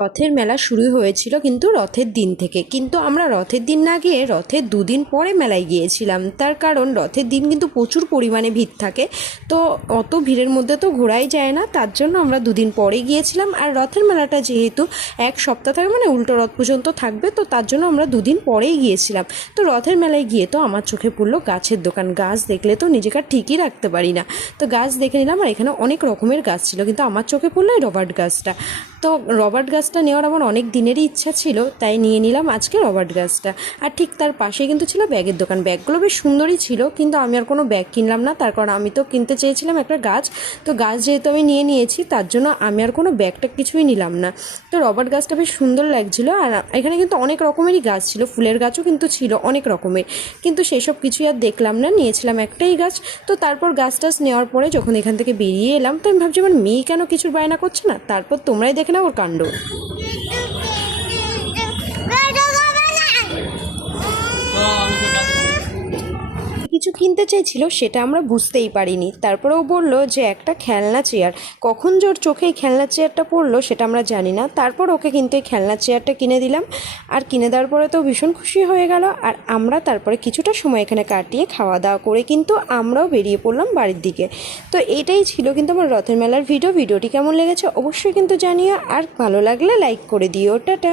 রথের মেলা শুরু হয়েছিল কিন্তু রথের দিন থেকে, কিন্তু আমরা রথের দিন না গিয়ে রথের দুদিন পরে মেলায় গিয়েছিলাম। তার কারণ রথের দিন কিন্তু প্রচুর পরিমাণে ভিড় থাকে, তো অত ভিড়ের মধ্যে তো ঘোরাই যায় না, তার জন্য আমরা দুদিন পরে গিয়েছিলাম। আর রথের মেলাটা যেহেতু এক সপ্তাহ থাকে, মানে উল্টো রথ পর্যন্ত থাকবে, তো তার জন্য আমরা দুদিন পরেই গিয়েছিলাম। তো রথের মেলায় গিয়ে তো আমার চোখে পড়লো গাছের দোকান। গাছ দেখলে তো নিজেকে ঠিকই রাখতে পারি না, তো গাছ দেখে নিলাম। আর এখানে অনেক রকমের গাছ ছিল, কিন্তু আমার চোখে পড়লো এই রবার্ট গাছটা। তো রবার্ট গাছটা নেওয়ার আমার অনেক দিনেরই ইচ্ছা ছিল, তাই নিয়ে নিলাম আজকে রবার্ট গাছটা। আর ঠিক তার পাশে কিন্তু ছিল ব্যাগের দোকান। ব্যাগগুলো বেশ সুন্দরই ছিল, কিন্তু আমি আর কোনো ব্যাগ কিনলাম না, তার কারণ আমি তো কিনতে চেয়েছিলাম একটা গাছ। তো গাছ যেহেতু আমি নিয়ে নিয়েছি, তার জন্য আমি আর কোনো ব্যাগটা কিছুই নিলাম না। তো রবার্ট গাছটা বেশ সুন্দর লাগছিলো। আর এখানে কিন্তু অনেক রকমেরই গাছ ছিল, ফুলের গাছও কিন্তু ছিল অনেক রকমের, কিন্তু সেসব কিছুই আর দেখলাম না, নিয়েছিলাম একটাই গাছ। তো তারপর গাছ টাছ নেওয়ার পরে যখন এখান থেকে বেরিয়ে এলাম, তো আমি ভাবছি আমার মেয়ে কেন কিছুর বায়না করছে না। তারপর তোমরাই দেখে নাও ওর কাণ্ড। কিছু কিনতে চাইছিল, সেটা আমরা বুঝতেই পারিনি। তারপরে ও বললো যে একটা খেলনা চেয়ার। কখন যে ওর চোখে এই খেলনা চেয়ারটা পড়লো সেটা আমরা জানি না। তারপর ওকে কিন্তু এই খেলনা চেয়ারটা কিনে দিলাম। আর কিনে দেওয়ার পরে তো ভীষণ খুশি হয়ে গেল। আর আমরা তারপরে কিছুটা সময় এখানে কাটিয়ে খাওয়া দাওয়া করে কিন্তু আমরাও বেরিয়ে পড়লাম বাড়ির দিকে। তো এইটাই ছিল কিন্তু আমার রথের মেলার ভিডিওটি কেমন লেগেছে অবশ্যই কিন্তু জানিও, আর ভালো লাগলে লাইক করে দিও। টাটা।